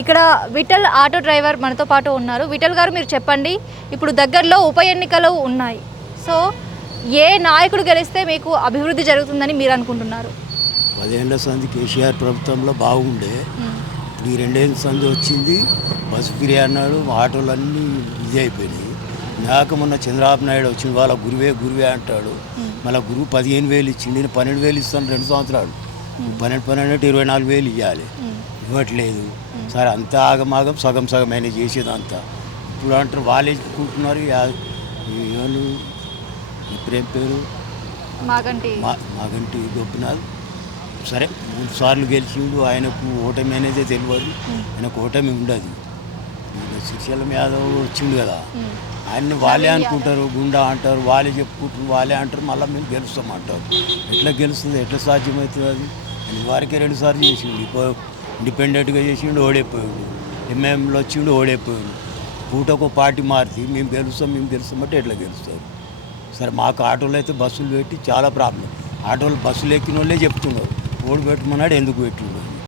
ఇక్కడ Vithal auto driver మనతో పాటు ఉన్నారు. విఠల్ గారు మీరు చెప్పండి ఇప్పుడు దగ్గరలో ఉప ఎన్నికలు ఉన్నాయి. సో ఏ నాయకుడు గెలిస్తే మీకు అభివృద్ధి జరుగుతుందని మీరు అనుకుంటున్నారు? పదేళ్ళ సంది కేసీఆర్ ప్రభుత్వంలో బాగుండే. ఇప్పుడు ఈ రెండేళ్ళ సంది వచ్చింది బస్సు ఫ్రీ అన్నాడు ఆటోలన్నీ ఇది అయిపోయినాయి. నాకు మొన్న చంద్రబాబు నాయుడు వచ్చింది వాళ్ళ గురువే గురువే అంటాడు. మళ్ళీ గురువు పదిహేను వేలు ఇచ్చింది నేను పన్నెండు వేలు ఇస్తాను రెండు సంవత్సరాలు. పన్నెండు పన్నెండు అంటే ఇరవై నాలుగు వేలు ఇవ్వాలి ఇవ్వట్లేదు. సరే అంతా ఆగమాగం సగం సగం ఆయన చేసేదంతా. ఇప్పుడు అంటారు వాళ్ళు ఎత్తుకుంటున్నారు వాళ్ళు ఇప్పుడేం పేరు. మాకంటి మా మాగంటి గోపినాథ్. సరే మూడు సార్లు గెలిచిండు ఆయనకు ఓటమి అనేది తెలియదు. ఆయనకు ఓటమి ఉండదు. శ్రీశైలం యాదవ్ వచ్చిండు కదా. ఆయన్ని వాళ్ళే అనుకుంటారు గుండా అంటారు వాళ్ళే చెప్పుకుంటారు వాళ్ళే అంటారు మళ్ళీ మేము గెలుస్తాం అంటారు ఎట్లా గెలుస్తుంది ఎట్లా సాధ్యమవుతుంది? అది వారికే రెండు సార్లు చేసిండు. ఇప్పుడు డిపెండెంట్గా చేసిండు ఓడైపోయాడు. ఎంఎంలో వచ్చిండు ఓడైపోయాడు. పూటకు పార్టీ మారితే మేము గెలుస్తాం మేము గెలుస్తామంటే ఎట్లా గెలుస్తారు? సరే మాకు ఆటోలు అయితే బస్సులు పెట్టి చాలా ప్రాబ్లం. ఆటోలు బస్సులు ఎక్కిన వాళ్ళే చెప్తున్నారు. ఓడి పెట్టమన్నాడు ఎందుకు పెట్టిండు?